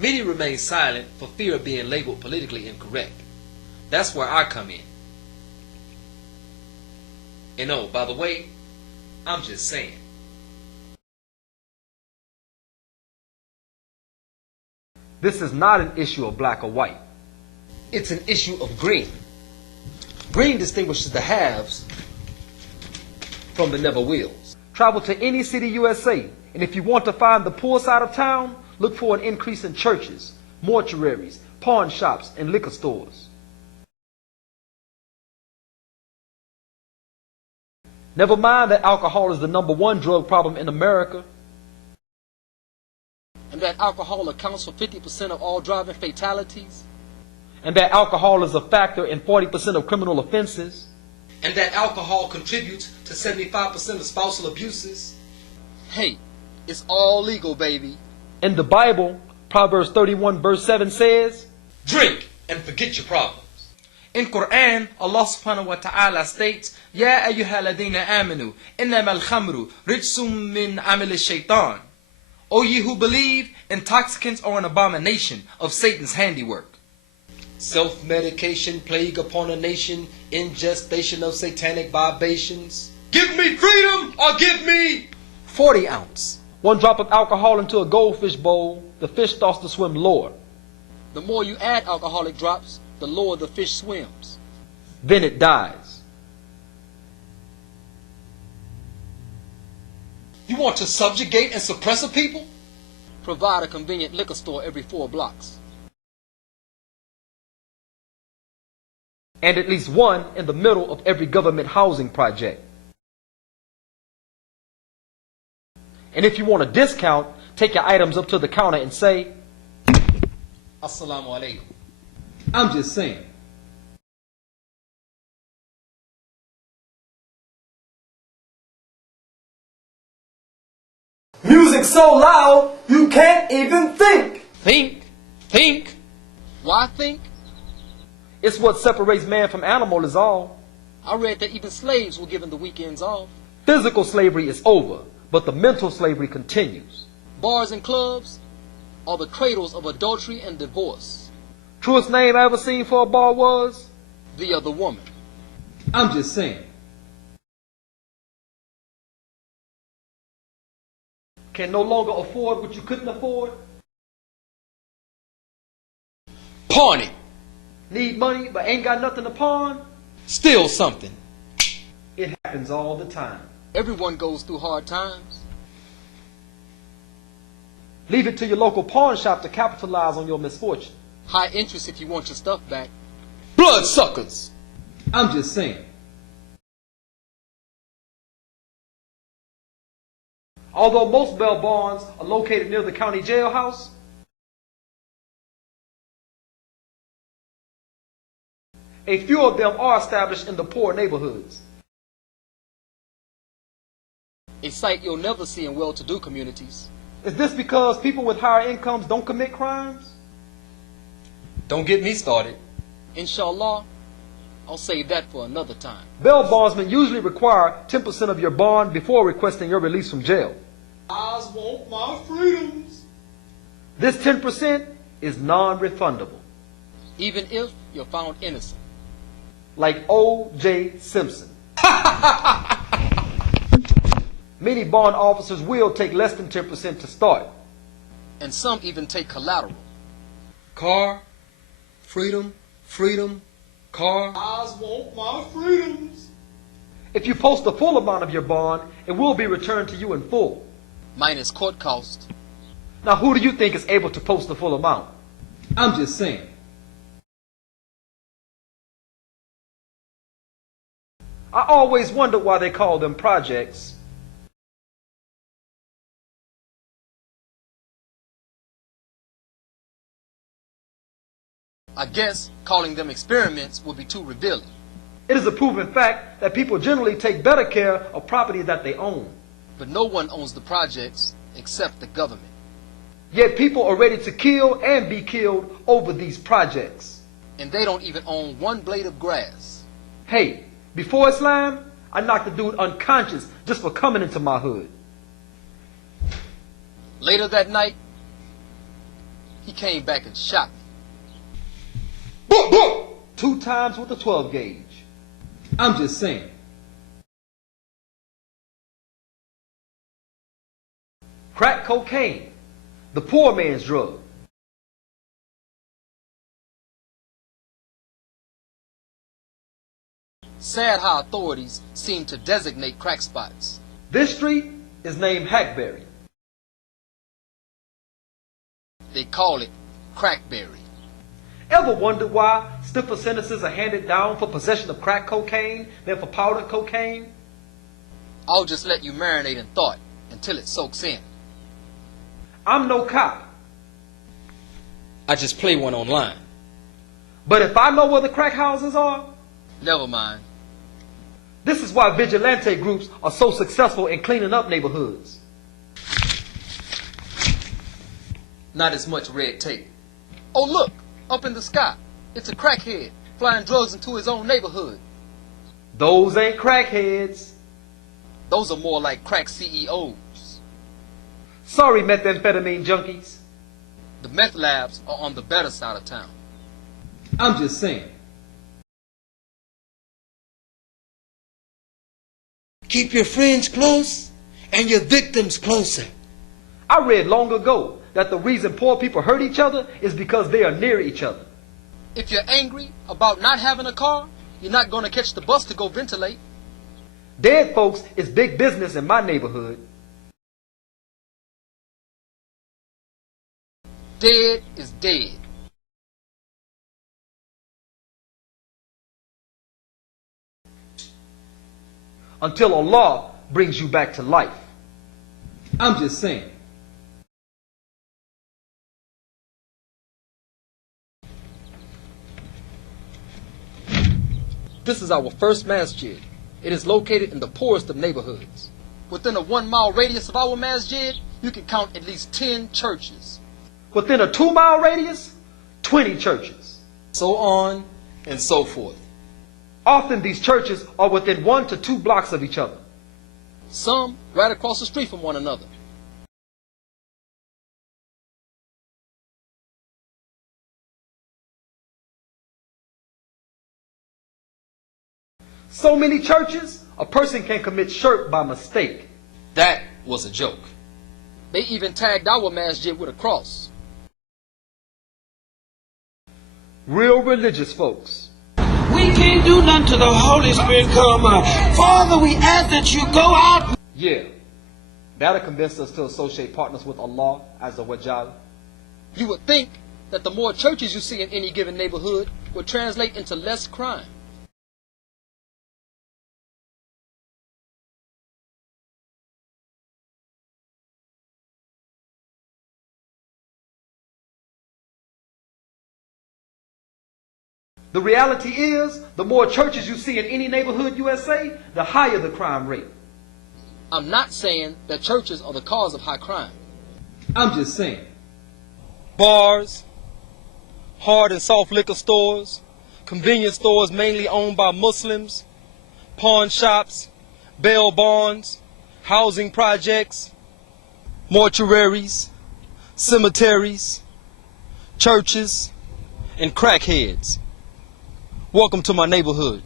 Many remain silent for fear of being labeled politically incorrect. That's where I come in. And oh, by the way, I'm just saying. This is not an issue of black or white. It's an issue of green. Green distinguishes the haves from the never wills. Travel to any city USA, and if you want to find the poor side of town, look for an increase in churches, mortuaries, pawn shops, and liquor stores. Never mind that alcohol is the #1 drug problem in America. And that alcohol accounts for 50% of all driving fatalities. And that alcohol is a factor in 40% of criminal offenses. And that alcohol contributes to 75% of spousal abuses. Hey, it's all legal, baby. In the Bible, Proverbs 31 verse 7 says, Drink and forget your problems. In Quran, Allah subhanahu wa ta'ala states, Ya ayyuha ladina amanu, innama al-khamru rijsum min amil shaitan. O ye who believe, intoxicants are an abomination of Satan's handiwork. Self-medication, plague upon a nation, ingestation of satanic vibrations. Give me freedom or give me 40 ounce. 1 drop of alcohol into a goldfish bowl, the fish starts to swim lower. The more you add alcoholic drops, the lower the fish swims. Then it dies. You want to subjugate and suppress a people? Provide a convenient liquor store every 4 blocks. And at least one in the middle of every government housing project. And if you want a discount, take your items up to the counter and say, Assalamu alaikum. I'm just saying. Music so loud, you can't even think. Think. Why think? It's what separates man from animal is all. I read that even slaves were given the weekends off. Physical slavery is over, but the mental slavery continues. Bars and clubs are the cradles of adultery and divorce. Truest name I ever seen for a bar was? The other woman. I'm just saying. Can no longer afford what you couldn't afford? Pawn it. Need money but ain't got nothing to pawn? Steal something. It happens all the time. Everyone goes through hard times. Leave it to your local pawn shop to capitalize on your misfortune. High interest if you want your stuff back. Bloodsuckers. I'm just saying. Although most bail bonds are located near the county jailhouse, a few of them are established in the poor neighborhoods. A sight you'll never see in well-to-do communities. Is this because people with higher incomes don't commit crimes? Don't get me started. Inshallah, I'll save that for another time. Bail bondsmen usually require 10% of your bond before requesting your release from jail. I want my freedoms. This 10% is non-refundable. Even if you're found innocent. Like O.J. Simpson. Many bond officers will take less than 10% to start. And some even take collateral. Car, freedom, car. I want my freedoms. If you post the full amount of your bond, it will be returned to you in full. Minus court cost. Now who do you think is able to post the full amount? I'm just saying. I always wondered why they call them projects. I guess calling them experiments would be too revealing. It is a proven fact that people generally take better care of property that they own. But no one owns the projects except the government. Yet people are ready to kill and be killed over these projects. And they don't even own one blade of grass. Hey, before Islam, I knocked a dude unconscious just for coming into my hood. Later that night, He came back and shot me. 2 times with the 12 gauge. I'm just saying. Crack cocaine, the poor man's drug. Sad how authorities seem to designate crack spots. This street is named Hackberry. They call it Crackberry. Ever wondered why stiffer sentences are handed down for possession of crack cocaine than for powdered cocaine? I'll just let you marinate in thought until it soaks in. I'm no cop, I just play one online. but if I know where the crack houses are, Never mind. this is why vigilante groups are so successful in cleaning up neighborhoods. Not as much red tape. Oh look, up in the sky. It's a crackhead flying drugs into his own neighborhood. Those ain't crackheads. Those are more like crack CEOs. Sorry, methamphetamine junkies. The meth labs are on the better side of town. I'm just saying. Keep your friends close and your victims closer. I read long ago that the reason poor people hurt each other is because they are near each other. If you're angry about not having a car, you're not going to catch the bus to go ventilate. Dead folks is big business in my neighborhood. Dead is dead. Until Allah brings you back to life. I'm just saying. This is our first masjid. It is located in the poorest of neighborhoods. Within a 1-mile radius of our masjid, you can count at least 10 churches. Within a 2-mile radius, 20 churches. So on and so forth. Often these churches are within 1 to 2 blocks of each other. Some right across the street from one another. So many churches, a person can commit shirk by mistake. That was a joke. They even tagged our masjid with a cross. Real religious folks. We can't do nothing till the Holy Spirit come. Father, we ask that you go out. Yeah, that'll convince us to associate partners with Allah Azza wa Jal. You would think that the more churches you see in any given neighborhood would translate into less crime. The reality is, the more churches you see in any neighborhood USA, the higher the crime rate. I'm not saying that churches are the cause of high crime. I'm just saying. Bars, hard and soft liquor stores, convenience stores mainly owned by Muslims, pawn shops, bail bonds, housing projects, mortuaries, cemeteries, churches, and crackheads. Welcome to my neighborhood.